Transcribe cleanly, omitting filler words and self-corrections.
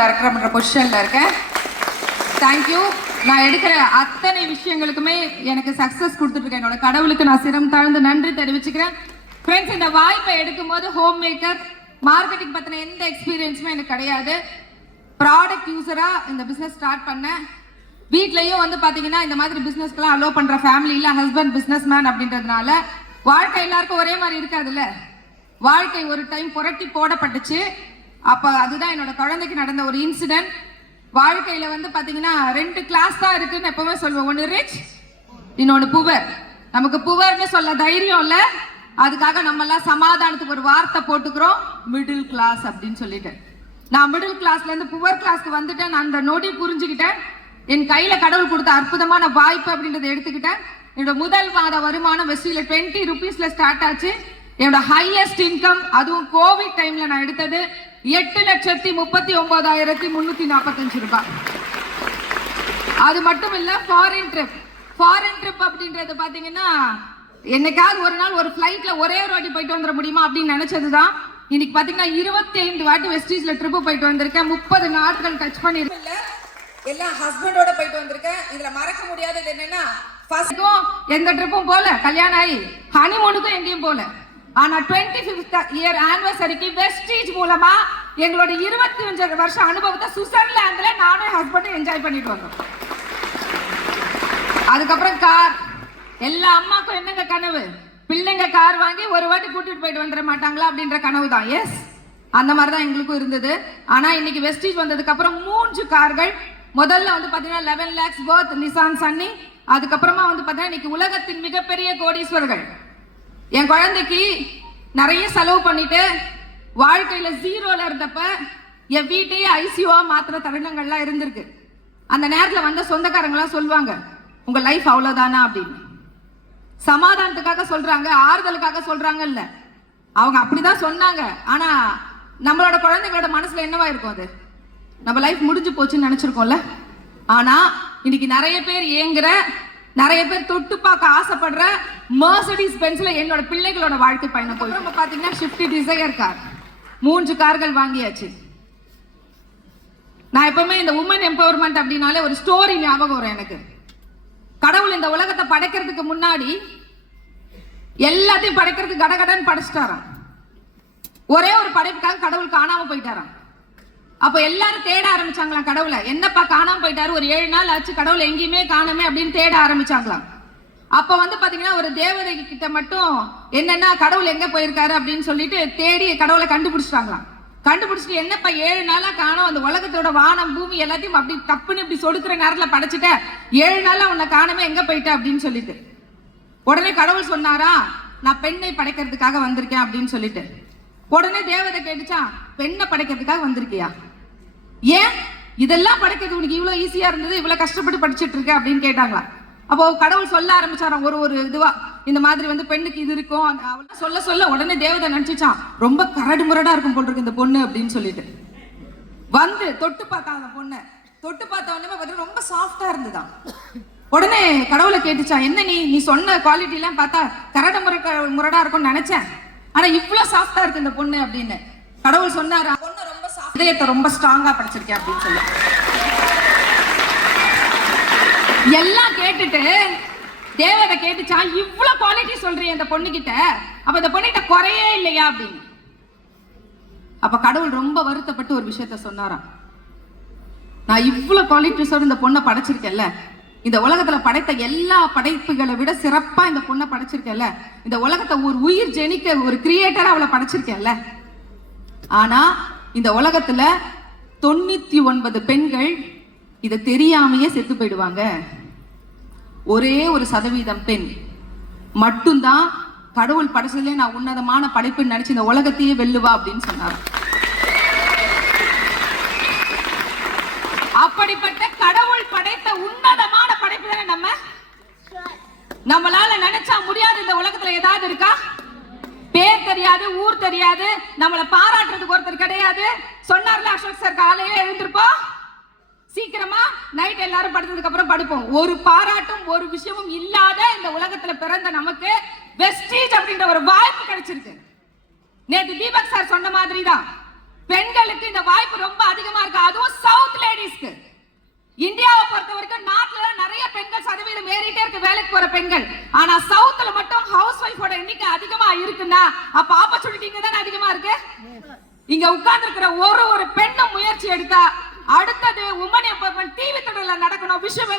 Director பண்ற பொசிஷன்ல இருக்கேன். தேங்க்யூ. நான் எடுக்கிற அத்தனை விஷயங்களுக்குமே எனக்கு சக்சஸ் கொடுத்துட்டு என்னோட கடவுளுக்கு நான் சிரம் தாழ்ந்து நன்றி தெரிவிச்சுக்கிறேன். ஃப்ரெண்ட்ஸ், இந்த வாய்ப்பை எடுக்கும்போது ஹோம் மேக்கர் மார்க்கெட்டிங் பத்தின எந்த எக்ஸ்பீரியன்ஸுமே எனக்கு கிடையாது. ப்ராடக்ட் யூஸரா இந்த பிசினஸ் ஸ்டார்ட் பண்ணேன். வீட்லயும் வந்து பாத்தீங்கன்னா இந்த மாதிரி பிசினஸ்க்குலாம் அலோ பண்ற ஃபேமிலி இல்ல, ஹஸ்பண்ட் பிசினஸ் மேன் அப்படின்றதுனால வாழ்க்கை எல்லாருக்கும் ஒரே மாதிரி இருக்காதுல்ல. வாழ்க்கை ஒரு டைம் புரட்டி போடப்பட்டுச்சு. அப்ப அதுதான் என்னோட குழந்தைக்கு நடந்த ஒரு இன்சிடென்ட். வாழ்க்கையில வந்து பாத்தீங்கன்னா 2 கிளாஸ் தான் இருக்குன்னு எப்பவுமே சொல்லுவேன். ஒன்னு ரிச், இன்னொன்னு புவர். நமக்கு புவர்னு சொல்ல தைரியம் இல்ல, அதுக்காக நம்ம எல்லாம் சமாதானத்துக்கு ஒரு வார்த்தை போட்டுக்கிறோம், மிடில் கிளாஸ் அப்படின்னு சொல்லிட்டு. நான் மிடில் கிளாஸ்ல இருந்து புவர் கிளாஸ்க்கு வந்துட்டேன். நான் அந்த நொடி புரிஞ்சுக்கிட்டேன். என் கையில கடவுள் கொடுத்த அற்புதமான வாய்ப்பு அப்படின்றத எடுத்துக்கிட்டேன். என்னோட முதல் மாத வருமானம் வெஸ்டில 20 ரூபீஸ்ல ஸ்டார்ட் ஆச்சு. என்னோட ஹையஸ்ட் இன்கம், அதுவும் கோவிட் டைம்ல நான் எடுத்தது 8,39,345 ரூபாய். அது மட்டும் இல்ல, ஃபாரின் ட்ரிப் அப்படின்றது பாத்தீங்கன்னா என்னைக்காவது ஒரு நாள் ஒரு ஃபிளைட்ல ஒரே ஒரு வாட்டி போயிட்டு வந்துட முடியுமா அப்படின்னு நினைச்சதுதான். இன்னைக்கு பாத்தீங்கன்னா 25 வாட்டி வெஸ்டீஸ்ல ட்ரிப் போயிட்டு வந்திருக்கேன். 30 நாட்கள் டச் பண்ணிருக்கேன். எல்லாம் ஹஸ்பண்டோட போயிட்டு வந்திருக்கேன். இதுல மறக்க முடியாதது என்னன்னா, ஃபர்ஸ்ட்டும் எந்த ட்ரிப்பும் போல, கல்யாணம் ஆகி ஹனிமூனுக்கும் எங்கேயும் போல. ஆனா 25th இயர் ஆனிவர்சரிக்கு வெஸ்டீஜ் மூலமா எங்களோட 25 வருஷ அனுபவத்தை சுவிட்சர்லாந்துல நானும் ஹஸ்பண்டும் என்ஜாய் பண்ணிட்டு வந்தோம். அதுக்கப்புறம் கார். எல்லா அம்மாக்கும் என்னங்க கனவு? பிள்ளைங்க கார் வாங்கி ஒரு வாட்டி கூட்டிட்டு போயிட்டு வந்துட மாட்டாங்களா அப்படின்ற கனவு தான். எஸ், அந்த மாதிரி தான் எங்களுக்கும் இருந்தது. ஆனா இன்னைக்கு வெஸ்டீஜ் வந்ததுக்கு அப்புறம் 3 கார்கள். முதல்ல வந்து பாத்தீங்கன்னா 11 lakhs worth நிசான் சன்னி. அதுக்கப்புறமா வந்து பாத்தீங்கன்னா இன்னைக்கு உலகத்தின் மிகப்பெரிய கோடீஸ்வரர்கள். என் குழந்தைக்கு நிறைய செலவு பண்ணிட்டு வாழ்க்கையில ஜீரோல இருந்தப்ப என் வீட்டையே ஐசியூவா மாத்திர தருணங்கள்லாம் இருந்திருக்கு. அந்த நேரத்துல வந்த சொந்தக்காரங்களாம் சொல்லுவாங்க, உங்க லைஃப் அவ்வளவுதானா அப்படின்னு. சமாதானத்துக்காக சொல்றாங்க, ஆறுதலுக்காக சொல்றாங்க இல்ல, அவங்க அப்படிதான் சொன்னாங்க. ஆனா நம்மளோட குழந்தைங்களோட மனசுல என்னவா இருக்கும்? அது நம்ம லைஃப் முடிஞ்சு போச்சுன்னு நினைச்சிருக்கோம்ல. ஆனா இன்னைக்கு நிறைய பேர் ஏங்குற, நிறைய பேர் தொட்டு பார்க்க ஆசைப்படுற மெர்சிடிஸ் பென்ஸ்ல என்னோட பிள்ளைகளோட வாழ்க்கை பயணம் போய் நம்ம பாத்தீங்கன்னா ஷிஃப்ட் டிசையர் கார் 3 கார்கள் வாங்கியாச்சு. நான் எப்பவுமே இந்த உமன் எம்பவர்மெண்ட் அப்படின்னாலே ஒரு ஸ்டோரி ஞாபகம் வரும் எனக்கு. கடவுள் இந்த உலகத்தை படைக்கிறதுக்கு முன்னாடி எல்லாத்தையும் படைக்கிறதுக்கு கடகடன்னு படைச்சிட்டாராம். ஒரே ஒரு படைப்புக்காக கடவுள் காணாம போயிட்டாராம். அப்ப எல்லாரும் தேட ஆரம்பிச்சாங்களாம் கடவுளை. என்னப்பா காணாம போயிட்டாரு, ஒரு 7 நாள் ஆச்சு, கடவுள் எங்கேயுமே காணாமே அப்படின்னு தேட ஆரம்பிச்சாங்களாம். அப்ப வந்து பாத்தீங்கன்னா ஒரு தேவதை கிட்ட மட்டும் என்னன்னா கடவுள் எங்க போயிருக்காரு அப்படின்னு சொல்லிட்டு தேடி கடவுளை கண்டுபிடிச்சிட்டாங்களாம். கண்டுபிடிச்சிட்டு என்னப்பா 7 நாளா காணோம், அந்த உலகத்தோட வானம் பூமி எல்லாத்தையும் அப்படி தப்புன்னு இப்படி சொடுக்கிற நேரத்துல படைச்சிட்ட, 7 நாளா உன்னை காணாம எங்க போயிட்ட அப்படின்னு சொல்லிட்டு. உடனே கடவுள் சொன்னாரா, நான் பெண்ணை படைக்கிறதுக்காக வந்திருக்கேன் அப்படின்னு சொல்லிட்டு. உடனே தேவதை கேட்டுச்சா, பெண்ணை படைக்கிறதுக்காக வந்திருக்கியா? ஏன் இதெல்லாம் படைக்கிறது உனக்கு இவ்வளவு ஈஸியா இருந்தது, இவ்வளவு கஷ்டப்பட்டு படிச்சுட்டு இருக்க அப்படின்னு கேட்டாங்களா. அப்போ கடவுள் சொல்ல ஆரம்பிச்சாராம் ஒரு இதுவா, இந்த மாதிரி வந்து பெண்ணுக்கு இது இருக்கும். சொல்ல சொல்ல உடனே தேவதை நினைச்சுச்சான், ரொம்ப கரடு முரடா இருக்கும் போல் இருக்கு இந்த பொண்ணு அப்படின்னு சொல்லிட்டு. வந்து தொட்டு பார்த்தாங்க அந்த பொண்ணை. தொட்டு பார்த்த உடனே ரொம்ப சாஃப்டா இருந்துதான். உடனே கடவுளை கேட்டுச்சான், என்ன நீ சொன்ன குவாலிட்டி எல்லாம் பார்த்தா கரடு முரடா இருக்கும்னு நினைச்சேன், ஆனா இவ்வளவு சாஃப்டா இருக்கு இந்த பொண்ணு அப்படின்னு. கடவுள் சொன்னாரா, பொண்ணு ரொம்ப இதயத்தை ரொம்ப ஸ்ட்ராங்கா படிச்சிருக்கேன் அப்படின்னு சொல்லி. எல்லாம் கேட்டுட்டு தேவதை கேட்டுச்சா, இவ்வளவு குவாலிட்டி சொல்றீங்க இந்த பொண்ணு கிட்ட, அப்ப இந்த பொண்ணுகிட்ட குறையே இல்லையா அப்படின்னு. அப்ப கடவுள் ரொம்ப வருத்தப்பட்டு ஒரு விஷயத்த சொன்னாராம், நான் இவ்வளவு குவாலிட்டிஸோட இந்த பொண்ணை படைச்சிருக்கேன்ல, இந்த உலகத்துல படைத்த எல்லா படைப்புகளை விட சிறப்பா இந்த பொண்ணை படைச்சிருக்கேன்ல, இந்த உலகத்தை ஒரு உயிர் ஜெனிக்க ஒரு கிரியேட்டரா அவளை படைச்சிருக்கேன்ல. ஆனா இந்த உலகத்துல 99 பெண்கள் இதை தெரியாமையே செத்து போயிடுவாங்க. ஒரே ஒரு சதவீதம் பெண் மட்டும்தான் கடவுள் படைச்சதுல நான் உன்னதமான படைப்புன்னு நினைச்சு இந்த உலகத்தையே வெல்லுவா அப்படின்னு சொன்னார். அப்படிப்பட்ட கடவுள் படைத்த உன்னதமான படைப்பு தானே நம்ம. நம்மளால நினைச்சா முடியாது இந்த உலகத்துல ஏதாவது இருக்கா? பேர் தெரியாது, ஊர் தெரியாது, நம்மளை பாராட்டுறதுக்கு ஒருத்தர் கிடையாது. சொன்னார்ல அசோக் சார், காலையில எழுந்திருப்போம் சீக்கிரமா, நைட் எல்லாரும் படுத்ததுக்கு அப்புறம் படுப்போம். ஒரு பாராட்டும் ஒரு விஷயமும் இல்லாத இந்த உலகத்துல பிறந்த நமக்கு வெஸ்டீஜ் அப்படின்ற ஒரு வாய்ப்பு கிடைச்சிருக்கு. நேத்து தீபக் சார் சொன்ன மாதிரி தான் பெண்களுக்கு இந்த வாய்ப்பு ரொம்ப அதிகமா இருக்கு. அதுவும் இந்தியாவை பொறுத்த வரைக்கும் நாட்டுல நிறைய பெண்கள் சதவீதம் ஏறிட்டே இருக்கு வேலைக்கு போற பெண்கள். ஆனா சவுத்ல மட்டும் ஹவுஸ் ஒய்ஃபோட எண்ணிக்கை அதிகமா இருக்குன்னா அப்ப ஆப்பர்ச்சுனிட்டி இங்க தானே அதிகமா இருக்கு. இங்க உட்கார்ந்து இருக்கிற ஒரு பெண்ணும் முயற்சி எடுத்தா அடுத்தது உமன் எம்பவர்மென்ட் டிவி தொடர்ல நடக்கணும். விஷயம்